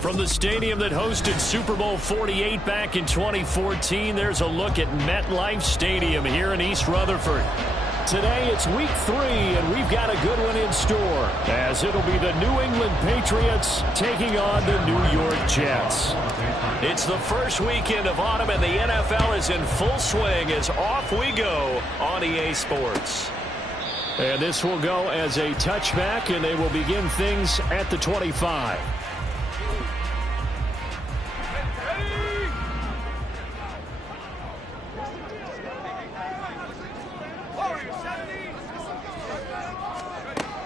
From the stadium that hosted Super Bowl 48 back in 2014, there's a look at MetLife Stadium here in East Rutherford. Today it's week 3, and we've got a good one in store, as it'll be the New England Patriots taking on the New York Jets. It's the first weekend of autumn, and the NFL is in full swing as off we go on EA Sports. And this will go as a touchback, and they will begin things at the 25.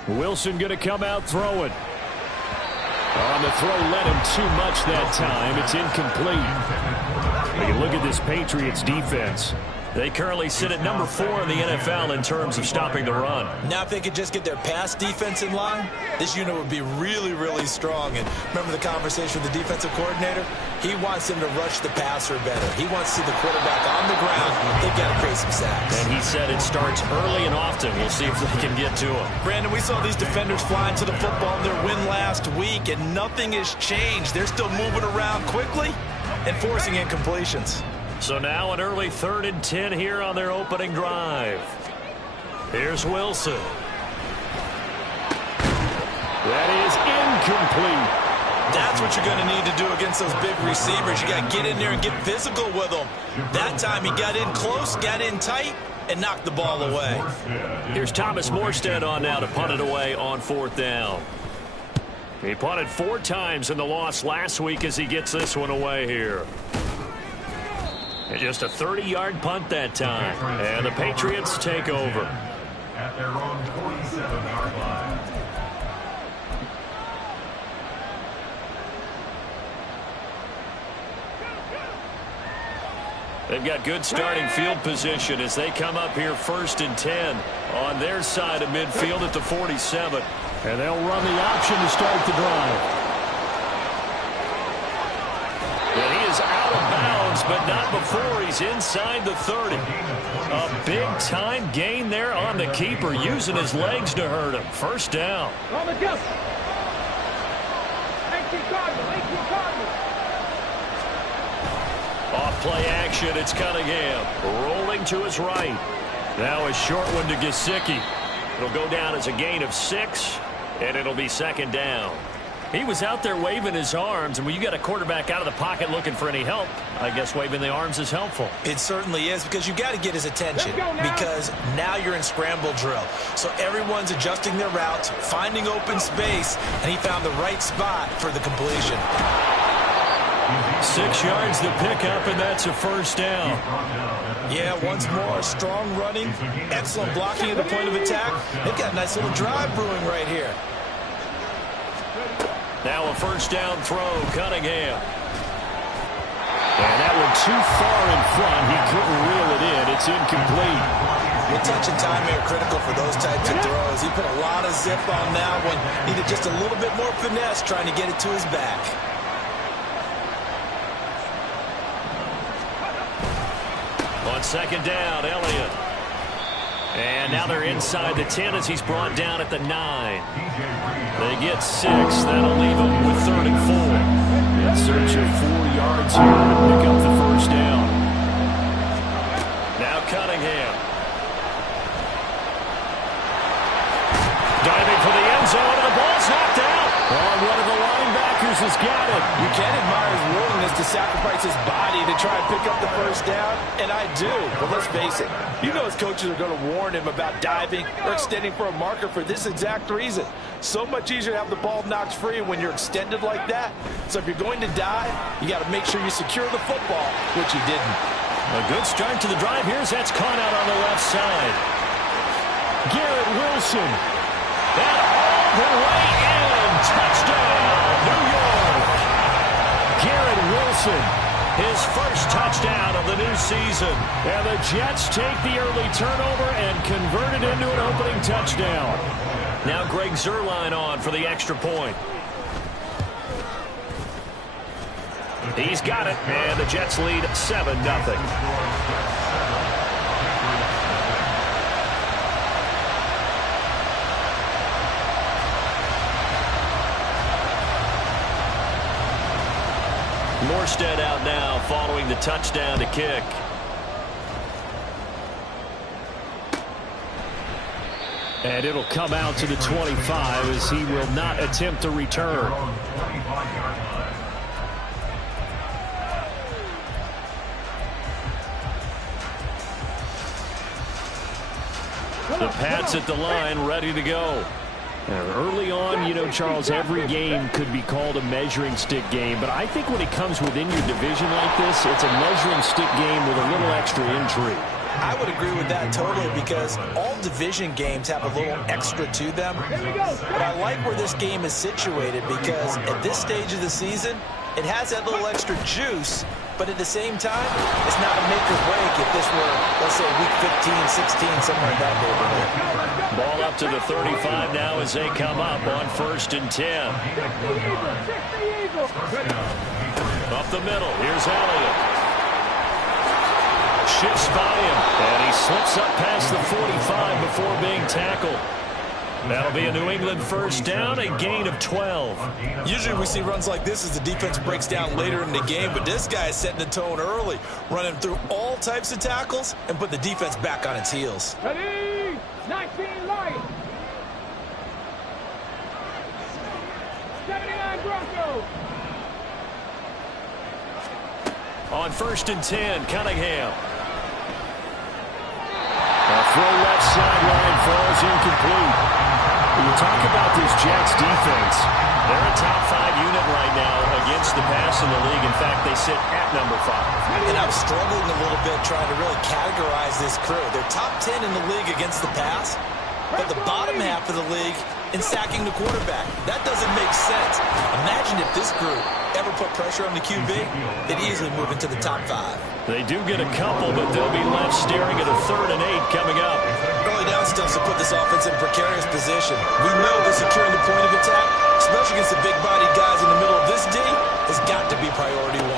Wilson going to come out throwing. On the throw, led him too much that time. It's incomplete. You look at this Patriots defense. They currently sit at number 4 in the NFL in terms of stopping the run. Now if they could just get their pass defense in line, this unit would be really, really strong. And remember the conversation with the defensive coordinator? He wants them to rush the passer better. He wants to see the quarterback on the ground. They've got to create some sacks. And he said it starts early and often. We'll see if they can get to him. Brandon, we saw these defenders flying to the football in their win last week, and nothing has changed. They're still moving around quickly and forcing incompletions. So now an early 3rd and 10 here on their opening drive. Here's Wilson. That is incomplete. That's what you're going to need to do against those big receivers. You got to get in there and get physical with them. That time he got in close, got in tight, and knocked the ball away. Here's Thomas Morstead on now to punt it away on 4th down. He punted 4 times in the loss last week as he gets this one away here. And just a 30-yard punt that time. And the Patriots take over. At their own 47-yard line. They've got good starting field position as they come up here 1st and 10 on their side of midfield at the 47. And they'll run the option to start the drive. And he is out of bounds, but not before he's inside the 30. A big-time gain there on the keeper, using his legs to hurt him. 1st down. Off play action, it's Cunningham. Rolling to his right. Now a short one to Gesicki. It'll go down as a gain of 6, and it'll be 2nd down. He was out there waving his arms, and when you got a quarterback out of the pocket looking for any help, I guess waving the arms is helpful. It certainly is, because you got to get his attention, because now you're in scramble drill. So everyone's adjusting their routes, finding open space, and he found the right spot for the completion. 6 yards to pick up, and that's a 1st down. Yeah, once more, strong running, excellent blocking at the point of attack. They've got a nice little drive brewing right here. Now a 1st down throw, Cunningham. And that one too far in front. He couldn't reel it in. It's incomplete. Well, touch and timing are critical for those types of throws. He put a lot of zip on that one. Needed just a little bit more finesse trying to get it to his back. On 2nd down, Elliott. And now they're inside the 10 as he's brought down at the 9. They get 6. That'll leave them with 3rd and 4. In search of 4 yards here to pick up the 1st down. Now Cunningham. Diving for the end zone, and the ball's knocked out. Oh, one of the linebackers has got it. You can't admire his willingness to sacrifice his body to try and pick up the 1st down, and I do. But let's face it, you know his coaches are going to warn him about diving or extending for a marker for this exact reason. So much easier to have the ball knocked free when you're extended like that. So if you're going to dive, you got to make sure you secure the football, which he didn't. A good start to the drive. Here's that's caught out on the left side. Garrett Wilson. That all the way in. Touchdown, New York. Garrett Wilson, his 1st touchdown of the new season. And the Jets take the early turnover and convert it into an opening touchdown. Now Greg Zuerlein on for the extra point. He's got it, and the Jets lead 7-0. Morstead out now following the touchdown to kick. And it'll come out to the 25 as he will not attempt to return. The Pats at the line, ready to go. Early on, you know, Charles, every game could be called a measuring stick game, but I think when it comes within your division like this, it's a measuring stick game with a little extra intrigue. I would agree with that totally because all division games have a little extra to them. But I like where this game is situated because at this stage of the season, it has that little extra juice, but at the same time, it's not a make or break if this were, let's say, week 15, 16, somewhere in that neighborhood. Ball up to the 35 now as they come up on 1st and 10. Up the middle, here's Elliott. Shifts by him, and he slips up past the 45 before being tackled. That'll be a New England first down, a gain of 12. Usually we see runs like this as the defense breaks down later in the game, but this guy is setting the tone early, running through all types of tackles and put the defense back on its heels. Ready? 19 light. 79 Broncos. On 1st and 10, Cunningham. A throw left sideline falls incomplete. When you talk about this Jets defense, they're a top 5 unit right now against the pass in the league. In fact, they sit at number 5. And I'm struggling a little bit trying to really categorize this crew. They're top 10 in the league against the pass, but the bottom half of the league in sacking the quarterback. That doesn't make sense. Imagine if this group ever put pressure on the QB, they'd easily move into the top 5. They do get a couple, but they'll be left staring at a 3rd and 8 coming up. Early down stunts to put this offense in a precarious position. We know that securing the point of attack, especially against the big-bodied guys in the middle of this D, has got to be priority 1.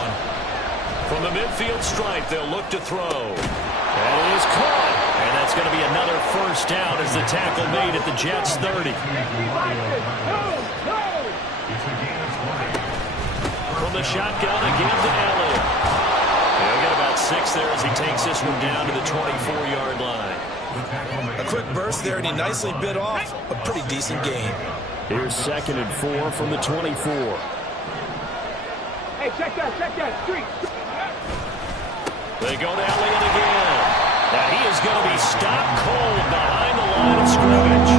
From the midfield stripe, they'll look to throw. And it is caught. And that's going to be another first down as the tackle made at the Jets' 30. From the shotgun again to Elliott. He'll get about 6 there as he takes this one down to the 24-yard line. A quick burst there, and he nicely bit off a pretty decent gain. Here's 2nd and 4 from the 24. Hey, check that, street. They go to Elliott again. Now he is going to be stopped cold behind the line of scrimmage.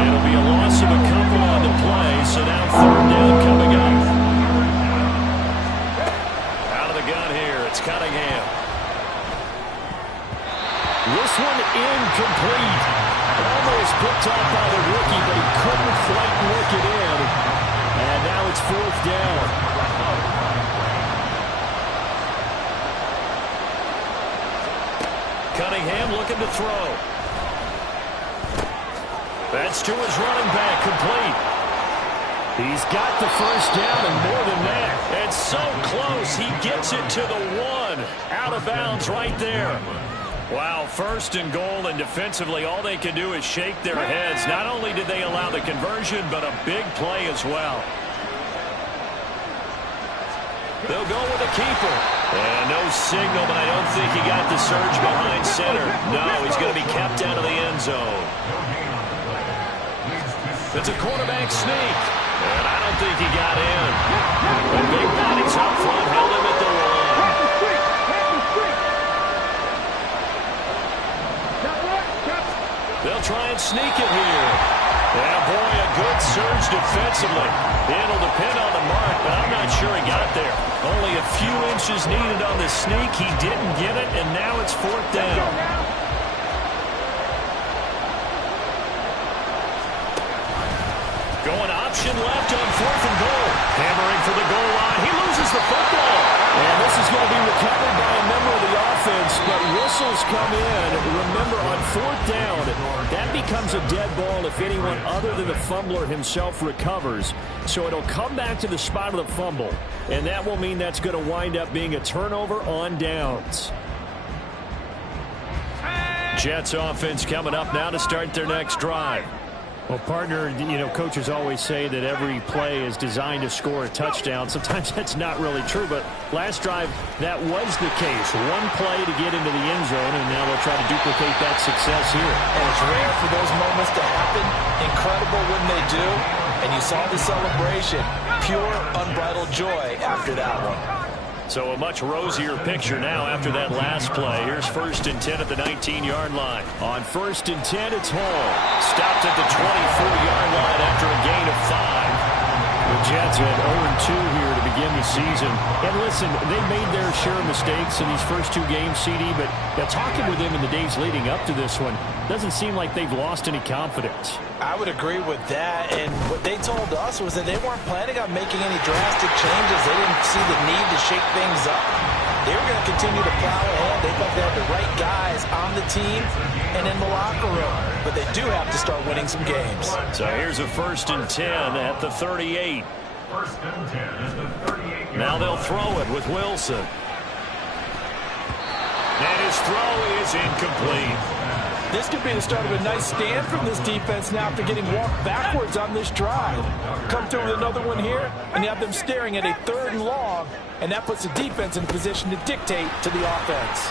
It'll be a loss of a couple on the play, so now 3rd down coming up. Out of the gun here, it's Cunningham. This one incomplete. Almost picked off by the rookie, but he couldn't quite work it in. And now it's 4th down. Cunningham looking to throw. That's to his running back, complete. He's got the first down and more than that. And so close, he gets it to the 1. Out of bounds right there. Wow, 1st and goal, and defensively all they can do is shake their heads. Not only did they allow the conversion, but a big play as well. They'll go with a keeper. And no signal, but I don't think he got the surge behind center. No, he's going to be kept out of the end zone. It's a quarterback sneak. And I don't think he got in. The big bodies up front held him at the 1. They'll try and sneak it here. Yeah, boy, a good surge defensively. It'll depend on the mark, but I'm not sure he got there. Only a few inches needed on the sneak. He didn't get it, and now it's 4th down. Going option left on 4th and goal. Hammering for the goal line. He loses the football. And this is going to be recovered by a member of the offense, but whistles come in. Remember, on 4th down, that becomes a dead ball if anyone other than the fumbler himself recovers. So it'll come back to the spot of the fumble, and that will mean that's going to wind up being a turnover on downs. Jets offense coming up now to start their next drive. Well, partner, you know, coaches always say that every play is designed to score a touchdown. Sometimes that's not really true, but last drive, that was the case. One play to get into the end zone, and now they'll try to duplicate that success here. And it's rare for those moments to happen. Incredible when they do. And you saw the celebration. Pure, unbridled joy after that one. So a much rosier picture now after that last play. Here's 1st and 10 at the 19-yard line. On 1st and 10, it's Hall. Stopped at the 24-yard line after a gain of 5. The Jets had 0-2 here to begin the season. And listen, they made their share of mistakes in these first 2 games, CD, but talking with them in the days leading up to this one, doesn't seem like they've lost any confidence. I would agree with that, and what they told us was that they weren't planning on making any drastic changes. They didn't see the need to shake things up. They were going to continue to plow ahead. They thought they had the right guys on the team and in the locker room, but they do have to start winning some games. So here's a 1st and 10 at the 38. 1st and 10 at the 38. Now they'll throw it with Wilson. And his throw is incomplete. This could be the start of a nice stand from this defense now after getting walked backwards on this drive. Come through with another one here, and you have them staring at a 3rd and long, and that puts the defense in a position to dictate to the offense.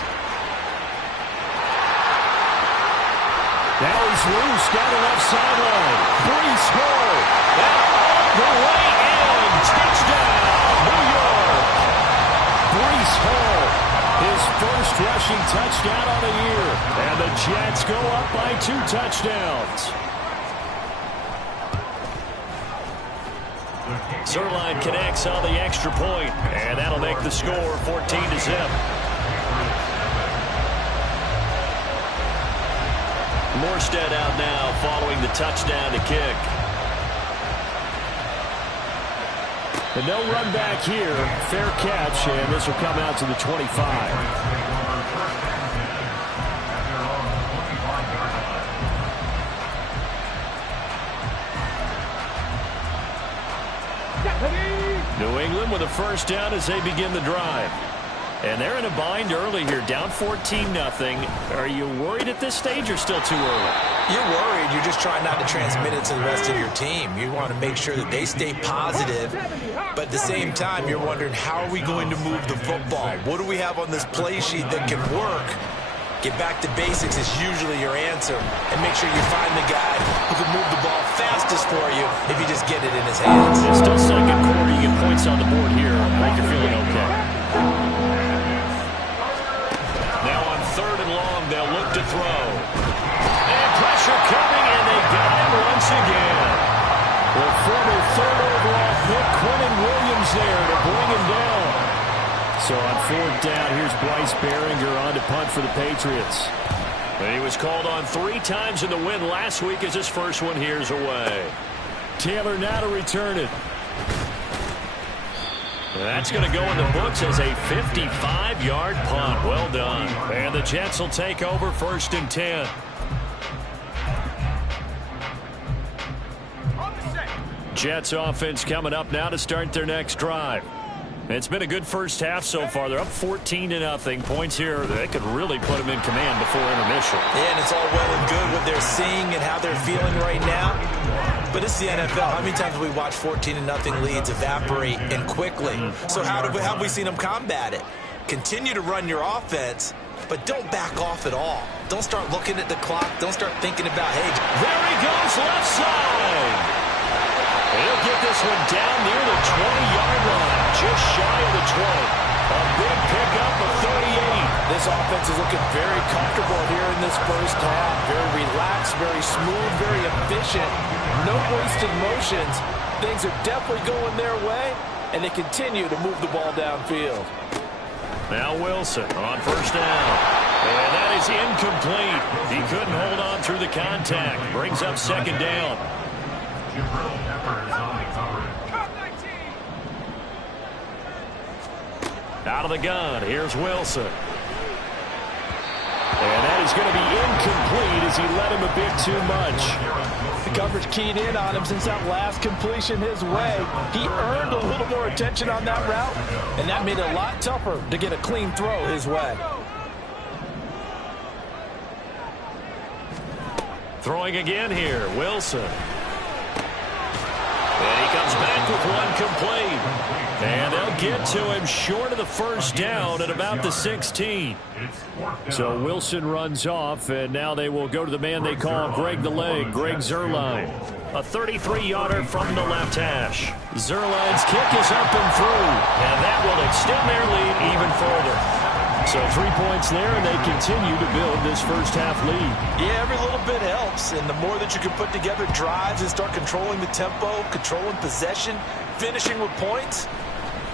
Now he's loose down the left sideline. Breece Hall. All the way in. Touchdown, New York. Breece Hall. His first rushing touchdown on the year. And the Jets go up by 2 touchdowns. Zuerlein connects on the extra point, and that'll make the score 14-0. Morstead out now following the touchdown to kick. And no run back here. Fair catch, and this will come out to the 25. New England with a first down as they begin the drive. And they're in a bind early here, down 14-0. Are you worried at this stage or still too early? You're worried. You're just trying not to transmit it to the rest of your team. You want to make sure that they stay positive. But at the same time, you're wondering, how are we going to move the football? What do we have on this play sheet that can work? Get back to basics is usually your answer. And make sure you find the guy who can move the ball fastest for you if you just get it in his hands. It's still second quarter. You get points on the board here. I think you're feeling okay. Now on 3rd and long, they'll look to throw. And pressure coming, and they got him once again. The former 3rd overall pick, Quinnen Williams there to bring him down. So on 4th down, here's Bryce Baringer on to punt for the Patriots. And he was called on 3 times in the win last week as his first one here's away. Taylor now to return it. That's going to go in the books as a 55-yard punt. Well done. And the Jets will take over 1st and 10. Jets offense coming up now to start their next drive. It's been a good first half so far. They're up 14-0. Points here, they could really put them in command before intermission. Yeah, and it's all well and good what they're seeing and how they're feeling right now. But it's the NFL. How many times have we watched 14-0 leads evaporate and quickly? So how have we seen them combat it? Continue to run your offense, but don't back off at all. Don't start looking at the clock. Don't start thinking about, hey. There he goes, left side. He'll get this one down near the 20-yard line, just shy of the 20. A big pickup of 38. This offense is looking very comfortable here in this first half. Very relaxed, very smooth, very efficient. No wasted motions. Things are definitely going their way, and they continue to move the ball downfield. Now Wilson on 1st down. And that is incomplete. He couldn't hold on through the contact. Brings up 2nd down. Jabril Peppers on the coverage. Out of the gun, here's Wilson. And that is going to be incomplete as he let him a bit too much. The coverage keyed in on him since that last completion his way. He earned a little more attention on that route, and that made it a lot tougher to get a clean throw his way. Throwing again here, Wilson. And he comes back with one complete. And they'll get to him short of the first down at about the 16. So Wilson runs off, and now they will go to the man they call Greg the Leg, Greg Zuerlein. A 33-yarder from the left hash. Zuerlein's kick is up and through, and that will extend their lead even further. So 3 points there, and they continue to build this first-half lead. Yeah, every little bit helps, and the more that you can put together drives and start controlling the tempo, controlling possession, finishing with points,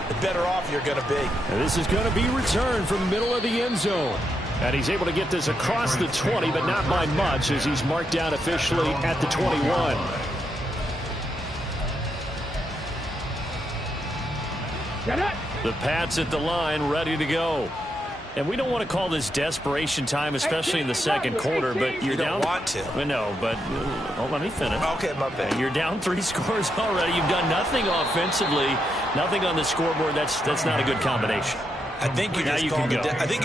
the better off you're going to be. And this is going to be returned from the middle of the end zone. And he's able to get this across the 20, but not by much, as he's marked down officially at the 21. The Pats at the line, ready to go. And we don't want to call this desperation time, especially in the second quarter, but you're down. You don't want to. No, but let me finish. Okay, my bad. You're down 3 scores already. You've done nothing offensively, nothing on the scoreboard. That's not a good combination. I think you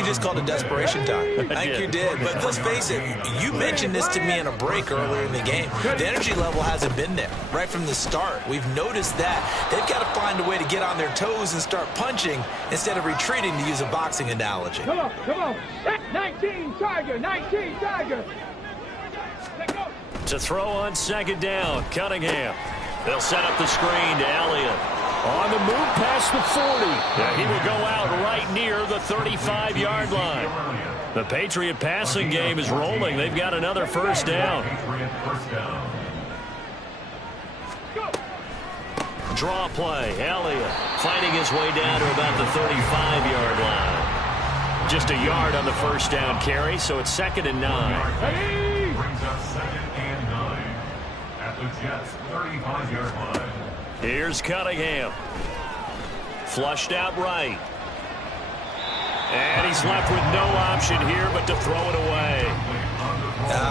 just called it desperation time. I think you did. But let's face it, you mentioned this to me in a break earlier in the game. The energy level hasn't been there right from the start. We've noticed that. They've got to find a way to get on their toes and start punching instead of retreating, to use a boxing analogy. Come on. 19 Tiger, 19 Tiger. Let go. To throw on second down, Cunningham. They'll set up the screen to Elliott. On the move past the 40. Yeah, he will go out right near the 35-yard line. The Patriot passing game is rolling. They've got another first down. Draw play. Elliott fighting his way down to about the 35-yard line. Just a yard on the first down carry, so it's 2nd and 9. Brings up 2nd and 9 at the Jets' 35-yard line. Here's Cunningham. Flushed out right. And he's left with no option here but to throw it away.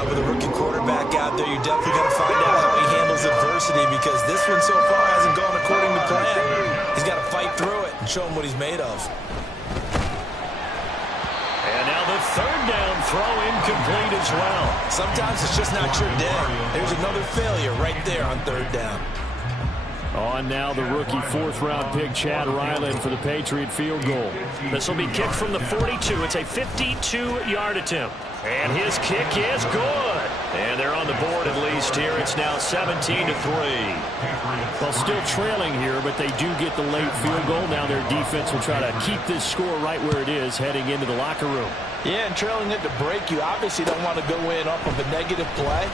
With a rookie quarterback out there, you're definitely going to find out how he handles adversity, because this one so far hasn't gone according to plan. He's got to fight through it and show him what he's made of. And now the 3rd down throw incomplete as well. Sometimes it's just not your day. There's another failure right there on 3rd down. On now the rookie 4th-round pick, Chad Ryland, for the Patriot field goal. This will be kicked from the 42. It's a 52-yard attempt. And his kick is good. And they're on the board at least here. It's now 17-3. Well, still trailing here, but they do get the late field goal. Now their defense will try to keep this score right where it is heading into the locker room. Yeah, and trailing it to break, you obviously don't want to go in off of a negative play.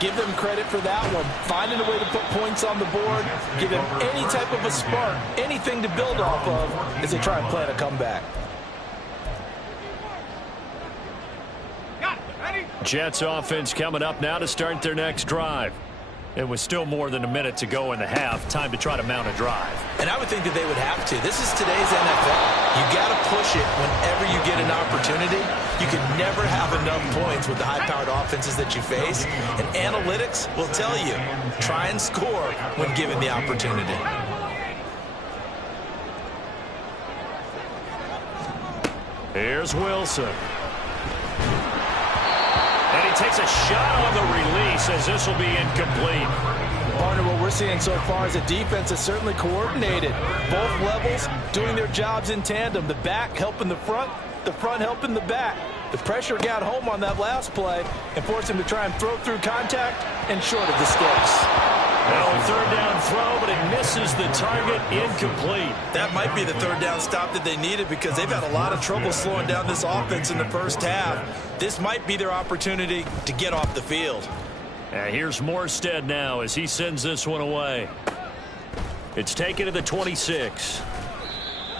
Give them credit for that one. Finding a way to put points on the board, give them any type of a spark, anything to build off of as they try and plan a comeback. Jets offense coming up now to start their next drive. It was still more than a minute to go in the half. Time to try to mount a drive. And I would think that they would have to. This is today's NFL. You got to push it whenever you get an opportunity. You can never have enough points with the high-powered offenses that you face. And analytics will tell you, try and score when given the opportunity. Here's Wilson. And he takes a shot on the release, as this will be incomplete. Partner, what we're seeing so far is a defense that's certainly coordinated. Both levels doing their jobs in tandem. The back helping the front helping the back. The pressure got home on that last play and forced him to try and throw through contact and short of the sticks. Well, 3rd down throw, but it misses the target, incomplete. That might be the 3rd down stop that they needed, because they've had a lot of trouble slowing down this offense in the first half. This might be their opportunity to get off the field. And here's Morstead now as he sends this one away. It's taken to the 26.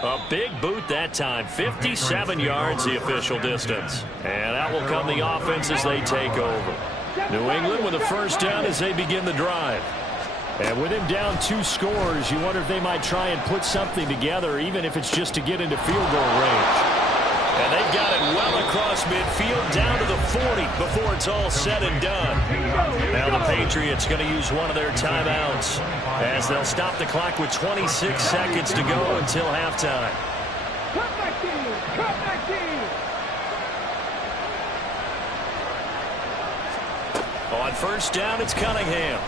A big boot that time. 57 yards the official distance. And that will come the offense as they take over. New England with a first down as they begin the drive. And with him down 2 scores, you wonder if they might try and put something together, even if it's just to get into field goal range. And they've got it well across midfield, down to the 40 before it's all said and done. Now the Patriots going to use one of their timeouts as they'll stop the clock with 26 seconds to go until halftime. Cut back in. Cut back in. On first down, it's Cunningham.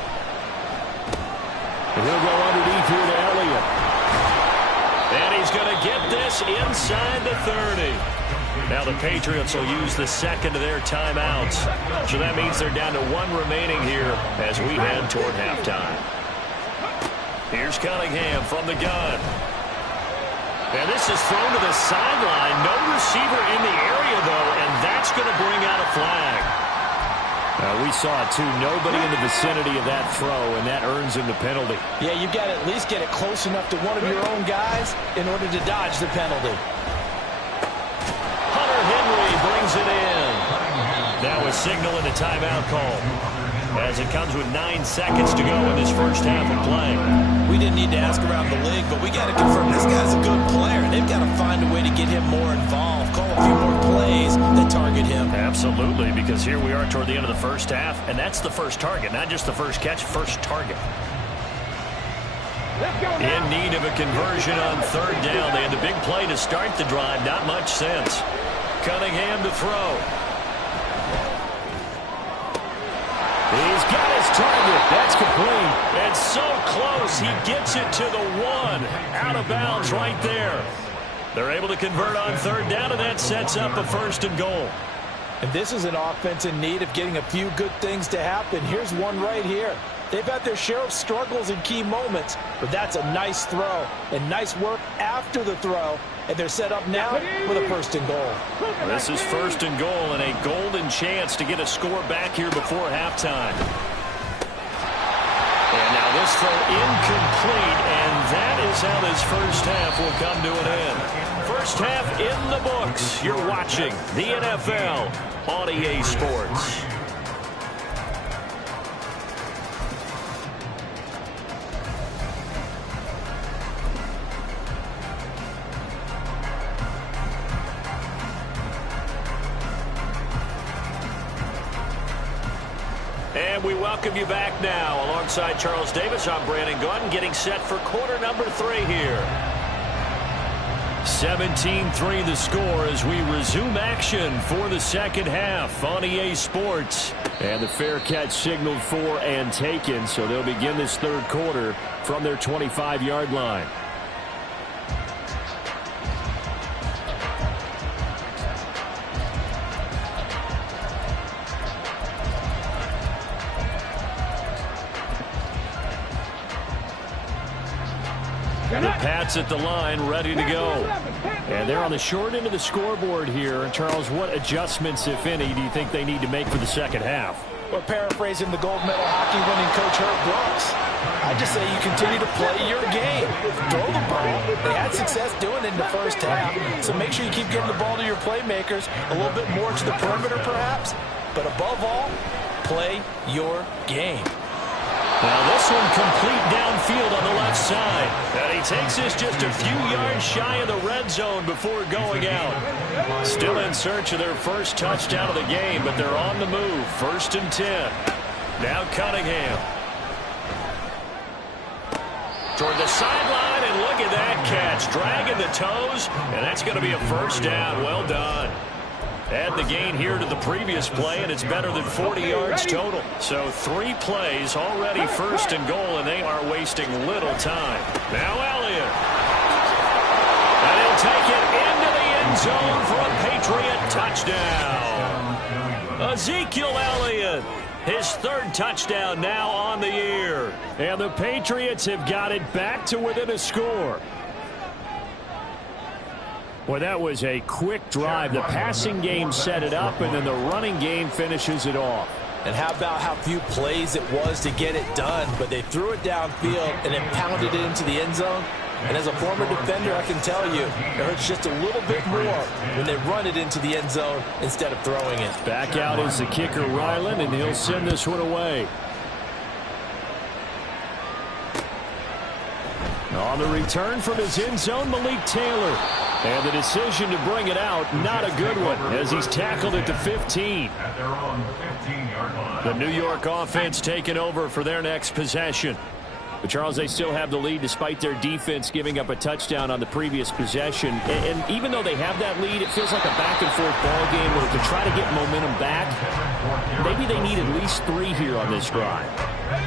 And he'll go underneath here to Elliott. And he's going to get this inside the 30. Now the Patriots will use the second of their timeouts. So that means they're down to 1 remaining here as we head toward halftime. Here's Cunningham from the gun. And this is thrown to the sideline. No receiver in the area, though, and that's going to bring out a flag. We saw it, too. Nobody in the vicinity of that throw, and that earns him the penalty. Yeah, you've got to at least get it close enough to one of your own guys in order to dodge the penalty. Hunter Henry brings it in. Now a signal and a timeout call as it comes with 9 seconds to go in this first half of play. We didn't need to ask around the league, but we got to confirm this guy's a good player. They've got to find a way to get him more involved, call a few more plays that target him. Absolutely, because here we are toward the end of the first half, and that's the first target, not just the first catch, first target. In need of a conversion on third down. They had the big play to start the drive, not much sense. Cunningham to throw. He's got his target. That's complete. And so close, he gets it to the 1. Out of bounds right there. They're able to convert on third down, and that sets up a 1st and goal. And this is an offense in need of getting a few good things to happen. Here's one right here. They've had their share of struggles in key moments, but that's a nice throw and nice work after the throw. And they're set up now with a 1st and goal. This is 1st and goal and a golden chance to get a score back here before halftime. And now this throw incomplete, and that is how this first half will come to an end. First half in the books. You're watching the NFL on EA Sports. And we welcome you back now. Alongside Charles Davis, I'm Brandon Gunn, getting set for quarter number 3 here. 17-3 the score as we resume action for the second half on EA Sports. And the fair catch signaled for and taken, so they'll begin this third quarter from their 25-yard line. The Pats at the line, ready to go. And they're on the short end of the scoreboard here. Charles, what adjustments, if any, do you think they need to make for the second half? Well, paraphrasing the gold medal hockey winning coach Herb Brooks, I just say you continue to play your game. Throw the ball. They had success doing it in the first half, so make sure you keep getting the ball to your playmakers, a little bit more to the perimeter perhaps, but above all, play your game. Now this one complete downfield on the left side. And he takes this just a few yards shy of the red zone before going out. Still in search of their first touchdown of the game, but they're on the move. 1st and 10. Now Cunningham. Toward the sideline, and look at that catch. Dragging the toes, and that's going to be a first down. Well done. Add the gain here to the previous play, and it's better than 40 yards total. So 3 plays, already 1st and goal, and they are wasting little time. Now Elliott. And he'll take it into the end zone for a Patriot touchdown. Ezekiel Elliott, his 3rd touchdown now on the year. And the Patriots have got it back to within a score. Well, that was a quick drive. The passing game set it up, and then the running game finishes it off. And how about how few plays it was to get it done, but they threw it downfield and then pounded it into the end zone. And as a former defender, I can tell you, it hurts just a little bit more when they run it into the end zone instead of throwing it. Back out is the kicker, Ryland, and he'll send this one away. On the return from his end zone, Malik Taylor. And the decision to bring it out, not a good one, as he's tackled at the 15. At their own 15-yard line. The New York offense taking over for their next possession. But, Charles, they still have the lead despite their defense giving up a touchdown on the previous possession. And even though they have that lead, it feels like a back-and-forth ball game where to try to get momentum back, maybe they need at least 3 here on this drive.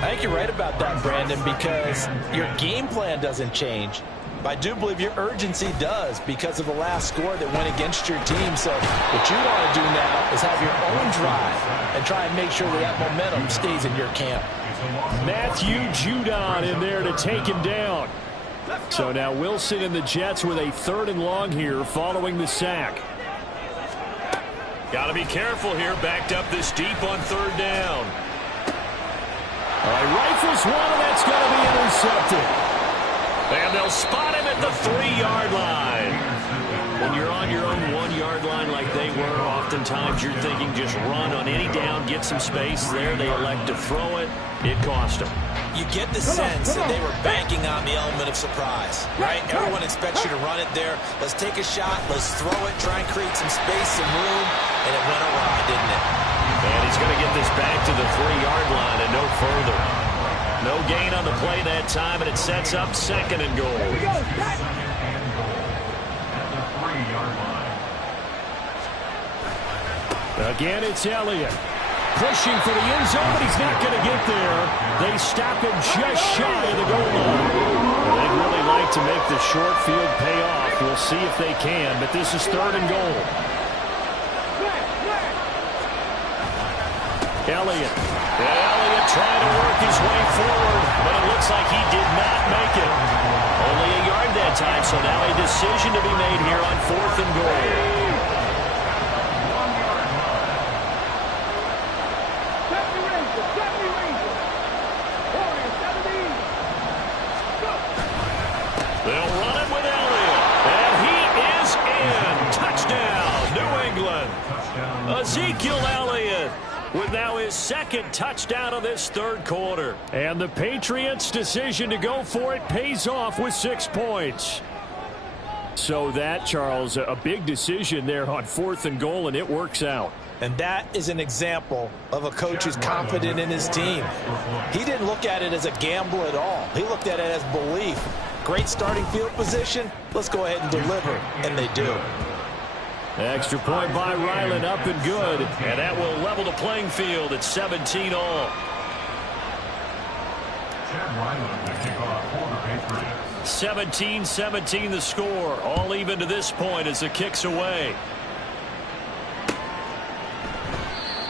I think you're right about that, Brandon, because your game plan doesn't change. I do believe your urgency does because of the last score that went against your team. So what you want to do now is have your own drive and try and make sure that momentum stays in your camp. Matthew Judon in there to take him down. So now Wilson and the Jets with a 3rd and long here following the sack. Got to be careful here, backed up this deep on 3rd down. All right, rifles one, and that's going to be intercepted. And they'll spot him at the 3-yard line. When you're on your own 1-yard line like they were, oftentimes you're thinking just run on any down, get some space there. They elect to throw it. It cost them. You get the sense that they were banking on the element of surprise, right? Everyone expects you to run it there. Let's take a shot. Let's throw it, try and create some space, some room, and it went awry, didn't it? And he's going to get this back to the 3-yard line and no further. No gain on the play that time, and it sets up 2nd and goal. Again, it's Elliott. Pushing for the end zone, but he's not going to get there. They stop him just shy of the goal line. Well, they'd really like to make the short field pay off. We'll see if they can, but this is 3rd and goal. Elliott trying to work his way forward, but it looks like he did not make it. Only a yard that time, so now a decision to be made here on 4th and goal. They'll run it with Elliott, and he is in. Touchdown, New England. Ezekiel Elliott with now his 2nd touchdown of this 3rd quarter. And the Patriots' decision to go for it pays off with 6 points. So that, Charles, a big decision there on 4th and goal, and it works out. And that is an example of a coach who's confident in his team. He didn't look at it as a gamble at all. He looked at it as belief. Great starting field position. Let's go ahead and deliver, and they do. Extra point by Ryland, up and good. And that will level the playing field at 17 all. 17-17 the score. All even to this point as the kick's away.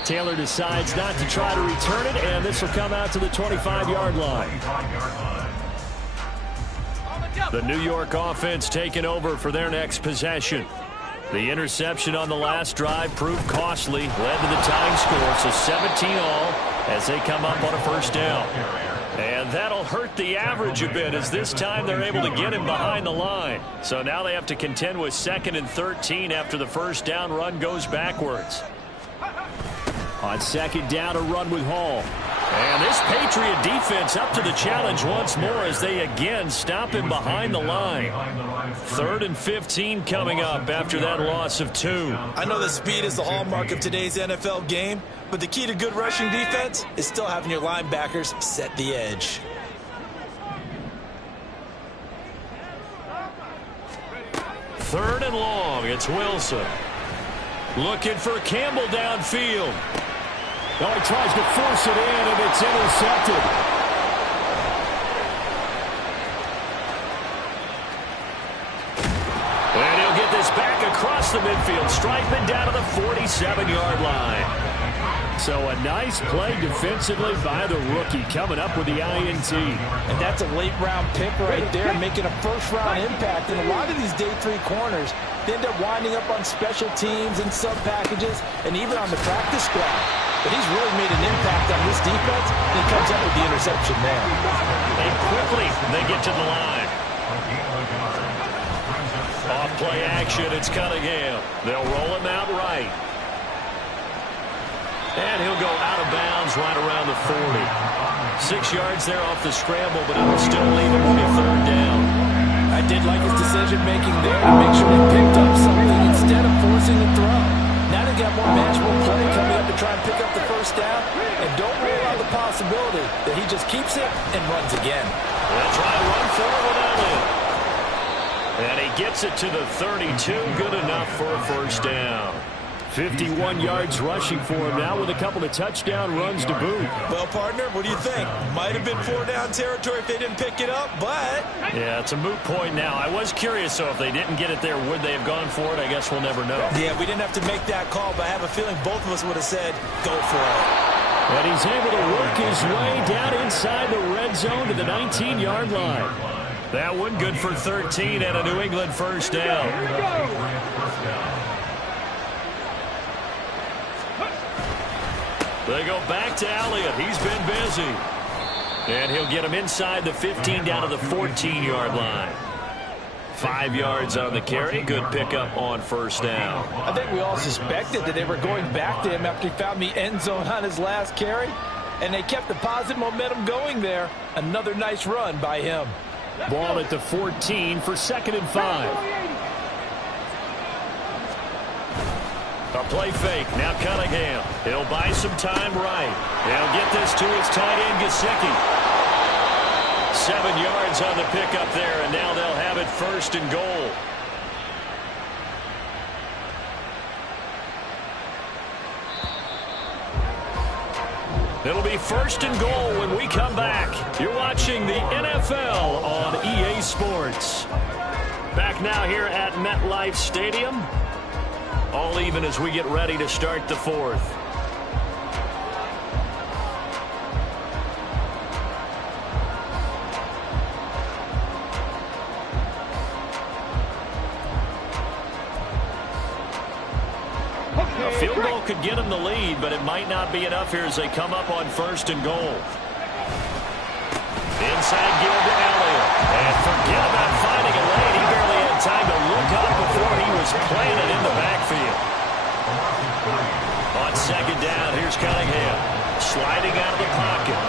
Taylor decides not to try to return it, and this will come out to the 25-yard line. The New York offense taking over for their next possession. The interception on the last drive proved costly, led to the tying score, so 17 all as they come up on a 1st down. And that'll hurt the average a bit as this time they're able to get him behind the line. So now they have to contend with 2nd and 13 after the 1st down run goes backwards. On 2nd down, a run with Hall. And this Patriot defense up to the challenge once more as they again stop him behind the line. 3rd and 15 coming up after that loss of 2. I know that speed is the hallmark of today's NFL game, but the key to good rushing defense is still having your linebackers set the edge. Third and long, it's Wilson. Looking for Campbell downfield. Oh, he tries to force it in, and it's intercepted. And he'll get this back across the midfield, striping down to the 47-yard line. So a nice play defensively by the rookie, coming up with the INT. And that's a late-round pick right there, making a first-round impact. And a lot of these day 3 corners, they end up winding up on special teams and sub-packages and even on the practice squad. But he's really made an impact on this defense, and he comes up with the interception there. And quickly, they get to the line. Off play action, it's Cunningham. They'll roll him out right. And he'll go out of bounds right around the 40. 6 yards there off the scramble, but it'll still leave him with a 3rd down. I did like his decision-making there to make sure he picked up something instead of forcing the throw. Now they got more manageable play coming up to try and pick up the 1st down. And don't rule out the possibility that he just keeps it and runs again. it to the 32. Good enough for a first down. 51 yards rushing for him now with a couple of touchdown runs to boot. Well, partner, what do you think? Might have been 4-down territory if they didn't pick it up, but... Yeah, it's a moot point now. I was curious, so if they didn't get it there, would they have gone for it? I guess we'll never know. Yeah, we didn't have to make that call, but I have a feeling both of us would have said, go for it. And he's able to work his way down inside the red zone to the 19-yard line. That one good for 13 and a New England first down. They go back to Elliott. He's been busy. And he'll get him inside the 15 down to the 14-yard line. 5 yards on the carry. Good pickup on first down. I think we all suspected that they were going back to him after he found the end zone on his last carry. And they kept the positive momentum going there. Another nice run by him. Ball at the 14 for 2nd and 5. A play fake. Now Cunningham. He'll buy some time right. He'll get this to his tight end, Gesicki. 7 yards on the pickup there, and now they'll have it 1st and goal. It'll be 1st and goal when we come back. You're watching the NFL on EA Sports. Back now here at MetLife Stadium. All even as we get ready to start the 4th. A field goal could get them the lead, but it might not be enough here as they come up on 1st and goal. Inside give to Elliott. And forget about finding a lane. He barely had time to look up before he was planted in the backfield. On 2nd down, here's Cunningham. Sliding out of the pocket.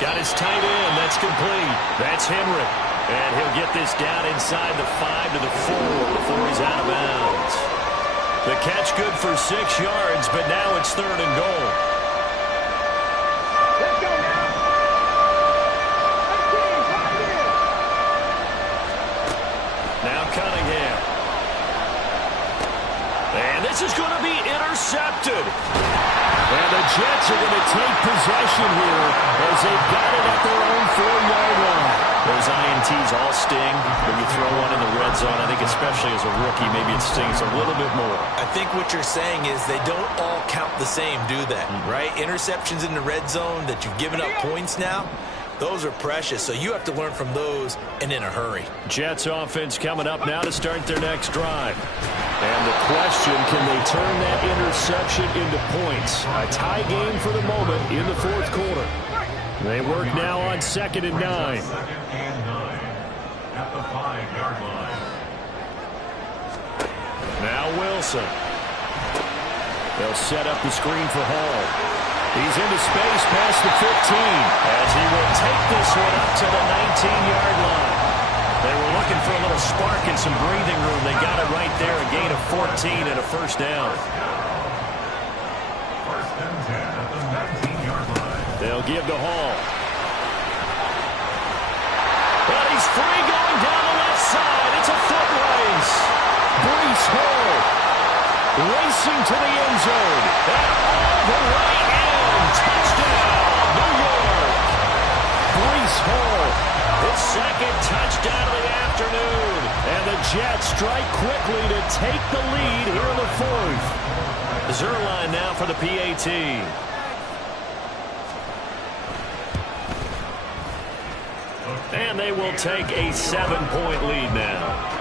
Got his tight end. That's complete. That's Henry. And he'll get this down inside the 5 to the 4 before he's out of bounds. The catch good for 6 yards, but now it's 3rd and goal. Let's go now. Now Cunningham. And this is going to be intercepted. And the Jets are going to take possession here as they've got it at their own 4-yard line. Those INTs all sting when you throw one in the red zone. I think especially as a rookie, maybe it stings a little bit more. I think what you're saying is they don't all count the same, do they? Right? Interceptions in the red zone that you've given up points now, those are precious. So you have to learn from those and in a hurry. Jets offense coming up now to start their next drive. And the question, can they turn that interception into points? A tie game for the moment in the 4th quarter. They work now on 2nd and 9. 2nd and 9 at the 5-yard line. Now Wilson. They'll set up the screen for Hall. He's into space past the 15 as he will take this one up to the 19-yard line. They were looking for a little spark and some breathing room. They got it right there, a gain of 14 and a first down. 1st and 10 at the 19-yard line. They'll give to Hall. But he's free going down the left side. It's a foot race. Breece Hall racing to the end zone. And all the way in. Touchdown, New York. Breece Hall, his 2nd touchdown of the afternoon. And the Jets strike quickly to take the lead here in the 4th. Zuerlein now for the PAT. And they will take a 7-point lead now.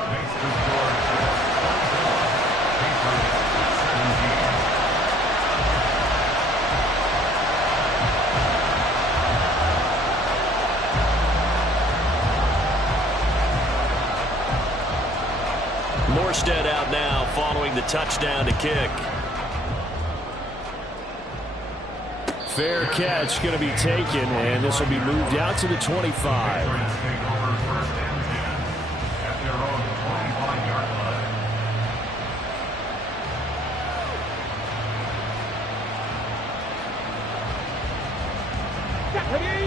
Morstead out now following the touchdown to kick. Fair catch going to be taken, and this will be moved out to the 25.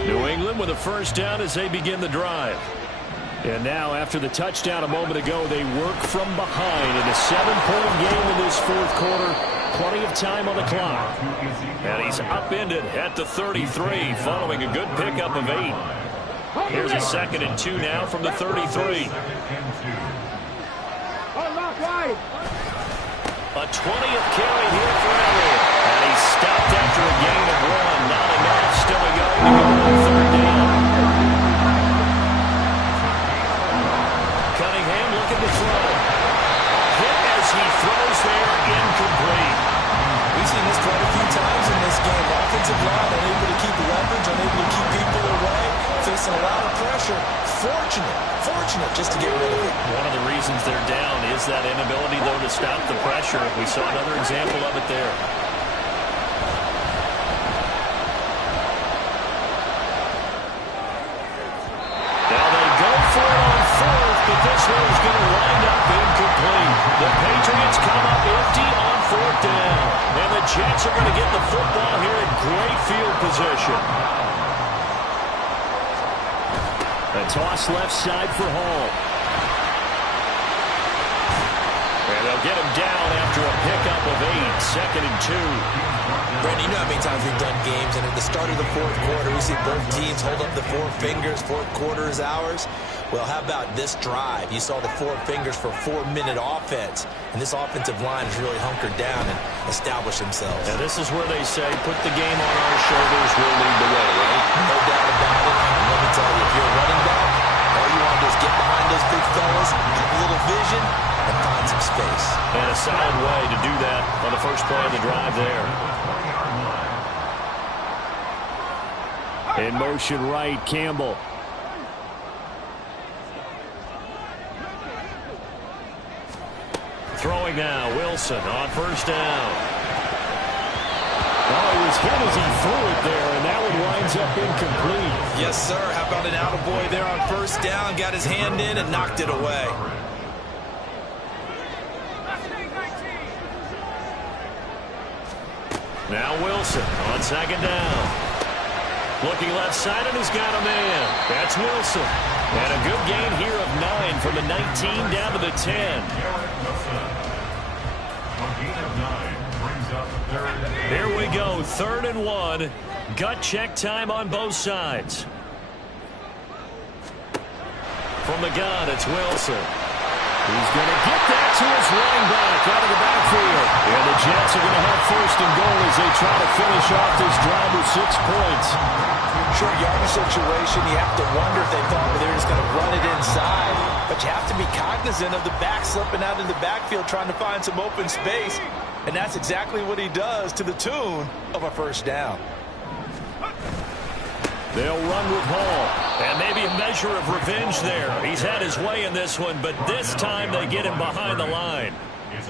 New England with a first down as they begin the drive. And now, after the touchdown a moment ago, they work from behind in a 7-point game in this fourth quarter. Plenty of time on the clock. And he's upended at the 33, following a good pickup of 8. Here's a 2nd and 2 now from the 33. A 20th carry here for Elliott. And he's stopped after a gain of 1. Not enough. Still a yard to go on 3rd down. Cunningham looking to throw. Hit as he throws there, incomplete. We've seen this quite a few times in this game. Offensive line unable to keep leverage, unable to keep people away, facing a lot of pressure. Fortunate just to get rid of it. One of the reasons they're down is that inability, though, to stop the pressure. We saw another example of it there. Now they go for it on 4th, but this one is going to wind up incomplete. The Patriots come up empty on 4th down. And the Jets are going to get the football here in great field position. A toss left side for Hall. And they'll get him down after a pickup of 8. 2nd and 2. Brandon, you know how many times we've done games, and at the start of the fourth quarter, we see both teams hold up the 4 fingers. Fourth quarter is ours. Well, how about this drive? You saw the 4 fingers for 4-minute offense, and this offensive line has really hunkered down and established themselves. And this is where they say, put the game on our shoulders, we'll lead the way, right? No doubt about it. And let me tell you, if you're a running back, all you want to do is get behind those big fellas, have a little vision, and find some space. And a solid way to do that on the first play of the drive there. In motion right, Campbell. Throwing now, Wilson on 1st down. Oh, he was hit as he threw it there, and that one winds up incomplete. Yes, sir. How about an attaboy there on 1st down? Got his hand in and knocked it away. Now Wilson on 2nd down. Looking left side, and he's got a man. That's Wilson. And a good gain here of 9 from the 19 down to the 10. Here we go, 3rd and 1. Gut check time on both sides. From the gun, it's Wilson. He's going to get that to his running back out of the backfield. And the Jets are going to have 1st and goal as they try to finish off this drive with 6 points. Short yardage situation, you have to wonder if they thought they were just going to run it inside. But you have to be cognizant of the back slipping out in the backfield trying to find some open space. And that's exactly what he does to the tune of a 1st down. They'll run with Hall. And maybe a measure of revenge there. He's had his way in this one, but this time they get him behind the line.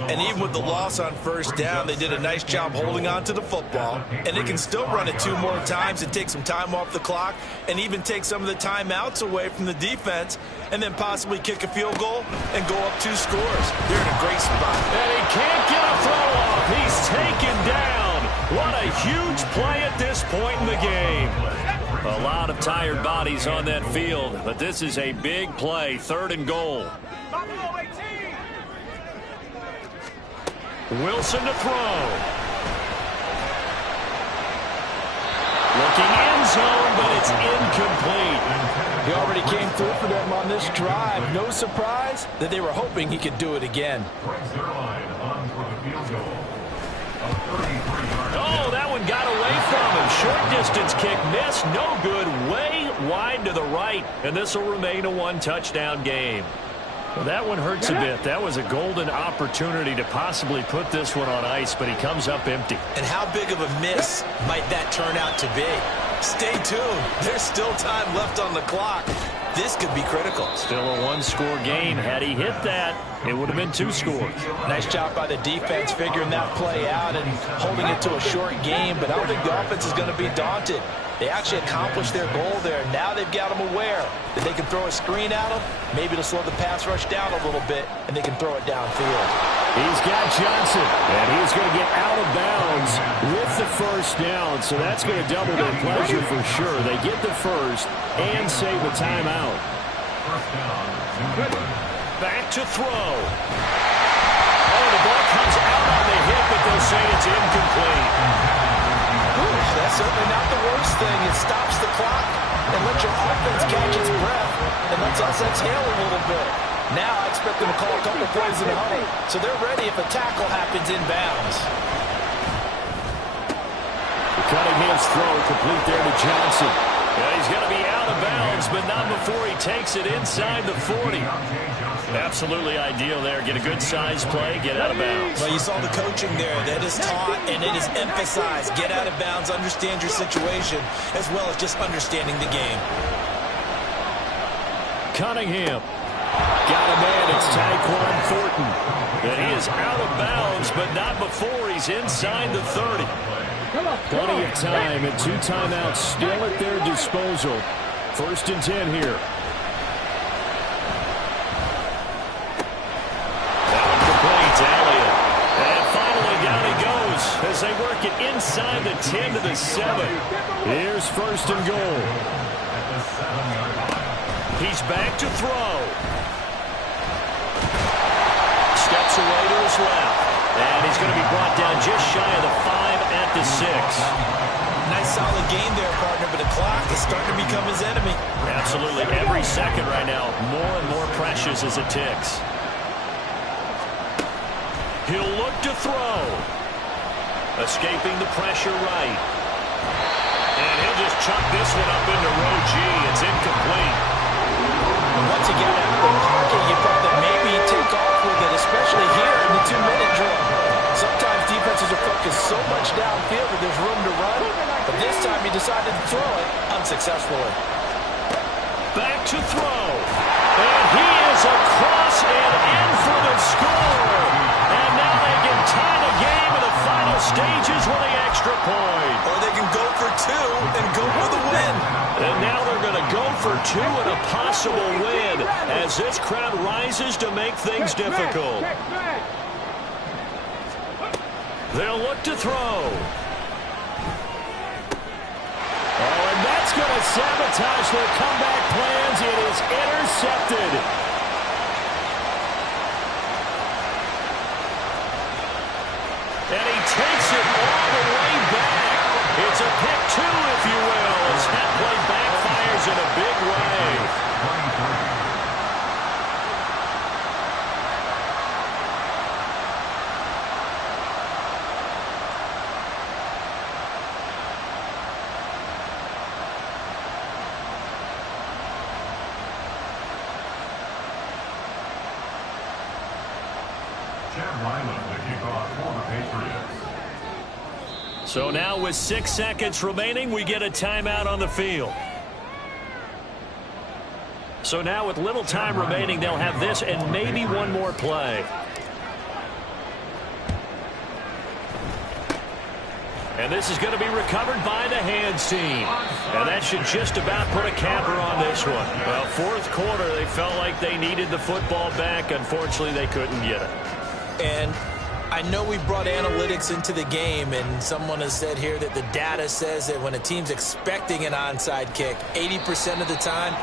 And even with the loss on 1st down, they did a nice job holding on to the football. And they can still run it 2 more times and take some time off the clock and even take some of the timeouts away from the defense and then possibly kick a field goal and go up 2 scores. They're in a great spot. And he can't get a throw off. He's taken down. What a huge play at this point in the game. A lot of tired bodies on that field, but this is a big play, 3rd and goal. Wilson to throw. Looking end zone, but it's incomplete. He already came through for them on this drive. No surprise that they were hoping he could do it again. Oh, that one got away from him. Short distance kick missed. No good. Way wide to the right. And this will remain a 1-touchdown game. Well, that one hurts a bit. That was a golden opportunity to possibly put this one on ice, but he comes up empty. And how big of a miss might that turn out to be? Stay tuned. There's still time left on the clock. This could be critical. Still a 1-score game. Had he hit that, it would have been 2 scores. Nice job by the defense figuring that play out and holding it to a short game, but I don't think the offense is going to be daunted. They actually accomplished their goal there. Now they've got them aware that they can throw a screen at them, maybe to slow the pass rush down a little bit, and they can throw it downfield. He's got Johnson, and he's going to get out of bounds with the 1st down, so that's going to double their pleasure for sure. They get the 1st and save a timeout. First down, New England. Back to throw. Oh, the ball comes out on the hit, but they'll say it's incomplete. That's certainly not the worst thing. It stops the clock and lets your offense catch its breath and lets us exhale a little bit. Now I expect them to call a couple plays in the huddle, so they're ready if a tackle happens inbounds. Cunningham's throw complete there to Johnson. Yeah, he's going to be out of bounds, but not before he takes it inside the 40. Absolutely ideal there. Get a good size play, get out of bounds. Well, you saw the coaching there. That is taught and it is emphasized. Get out of bounds, understand your situation, as well as just understanding the game. Cunningham. Got a man. It's Tyquan Thornton. And he is out of bounds, but not before he's inside the 30. Plenty of time and 2 timeouts still at their disposal. 1st and 10 here. That one complete to Elliott. And finally down he goes as they work it inside the 10 to the 7. Here's 1st and goal. He's back to throw. Steps away to his left. And he's going to be brought down just shy of the 5 at the 6. Nice solid game there, partner, but the clock is starting to become his enemy. Absolutely. Every second right now, more and more precious as it ticks. He'll look to throw. Escaping the pressure right. And he'll just chuck this one up into row G. It's incomplete. Once you get out of the pocket, you thought that maybe he'd take off with it, especially here in the 2-minute drill. Sometimes defenses are focused so much downfield that there's room to run, but this time he decided to throw it unsuccessfully. Back to throw. And he is across and in for the score. And now they can tie the game in the final stages with the extra point. Or they can go for 2 and go for the win. And now they're going to go for 2 and a possible win as this crowd rises to make things difficult. They'll look to throw. Oh, and that's going to sabotage their comeback plans. It is intercepted. And he takes it all the way back. It's a pick 2, if you will, as that play backfires in a big way. So now with 6 seconds remaining, we get a timeout on the field. So now with little time remaining, they'll have this and maybe one more play. And this is going to be recovered by the hands team. And that should just about put a capper on this one. Well, 4th quarter, they felt like they needed the football back. Unfortunately, they couldn't get it. And I know we brought analytics into the game, and someone has said here that the data says that when a team's expecting an onside kick, 80% of the time,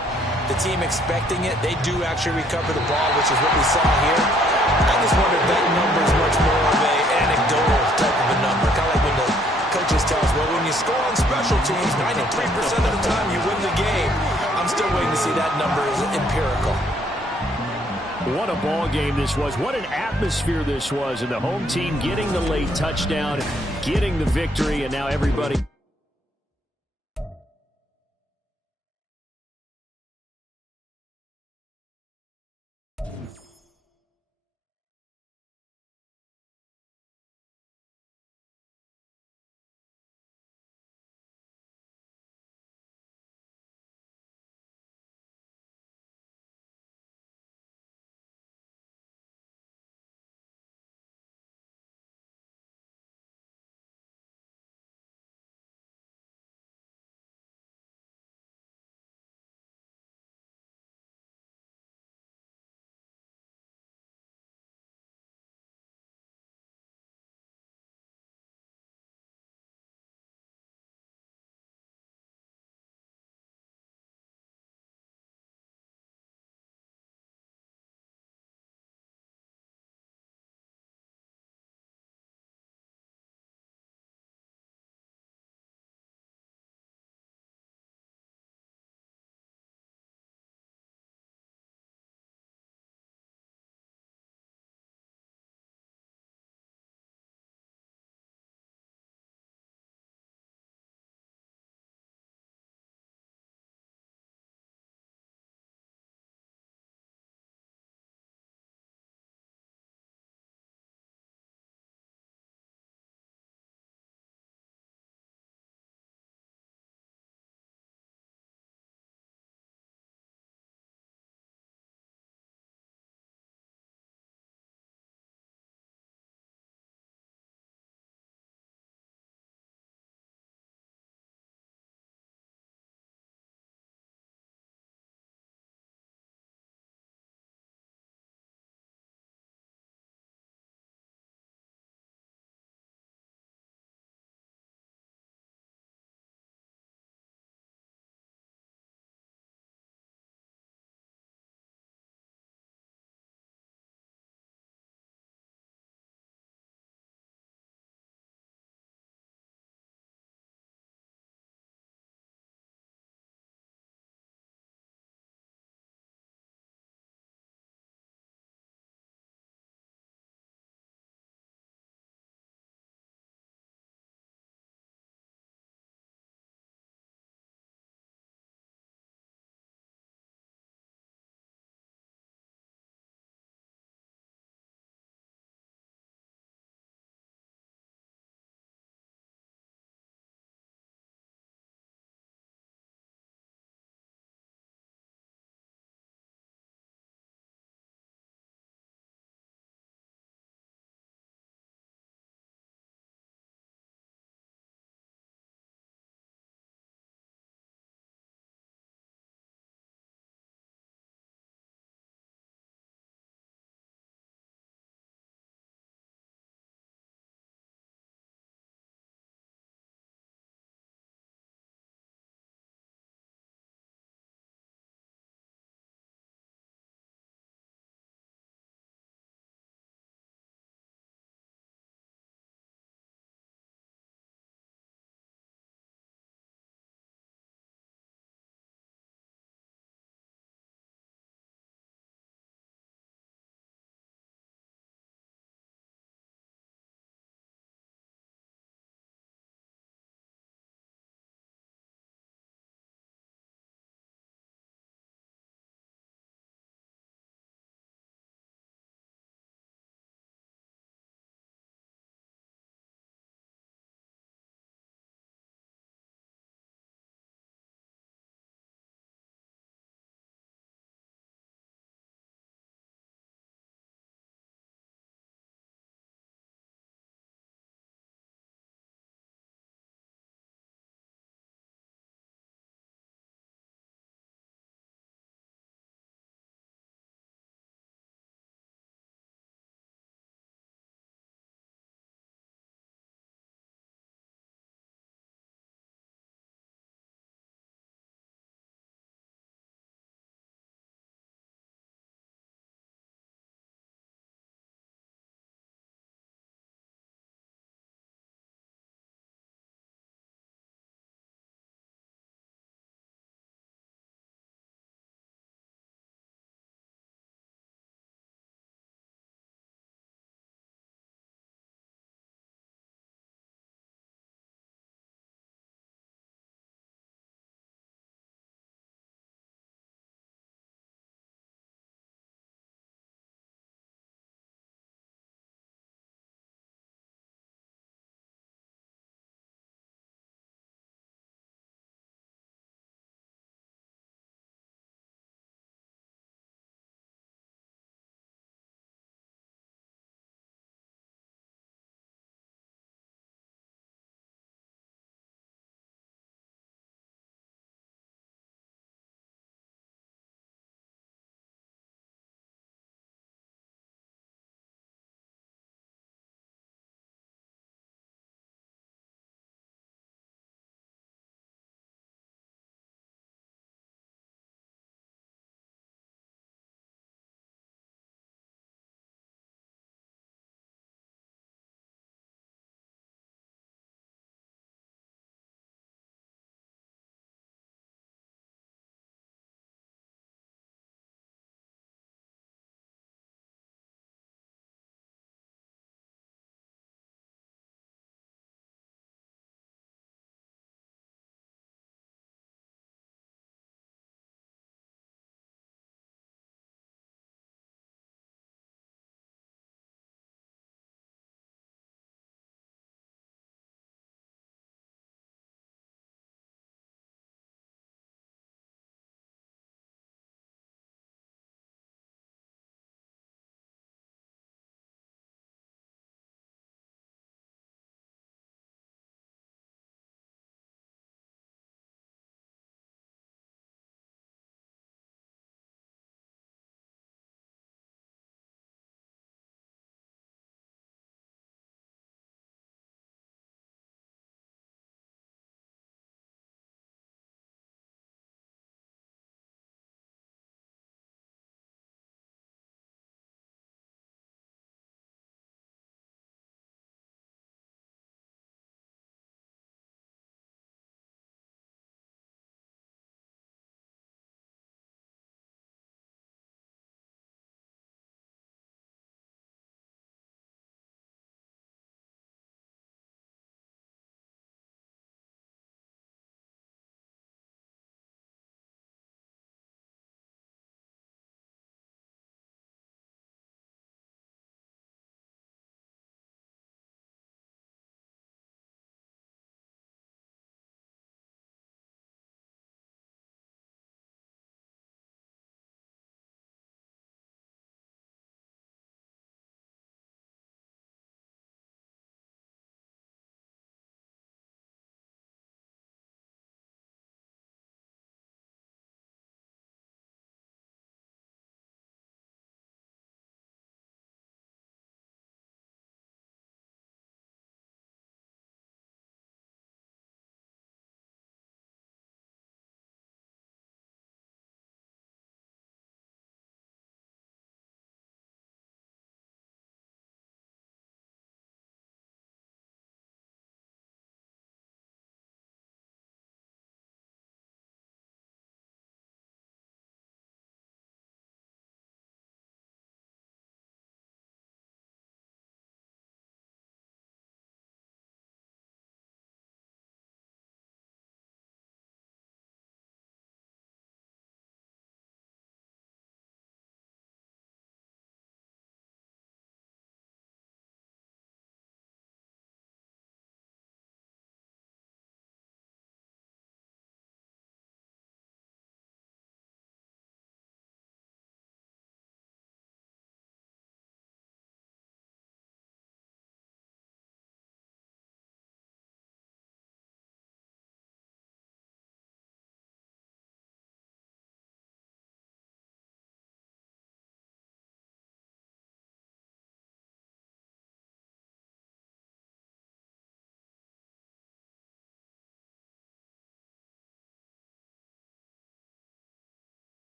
the team expecting it, they do actually recover the ball, which is what we saw here. I just wonder if that number is much more of an anecdotal type of a number, kind of like when the coaches tell us, well, when you score on special teams, 93% of the time you win the game. I'm still waiting to see that number is empirical. What a ball game this was. What an atmosphere this was. And the home team getting the late touchdown, getting the victory, and now everybody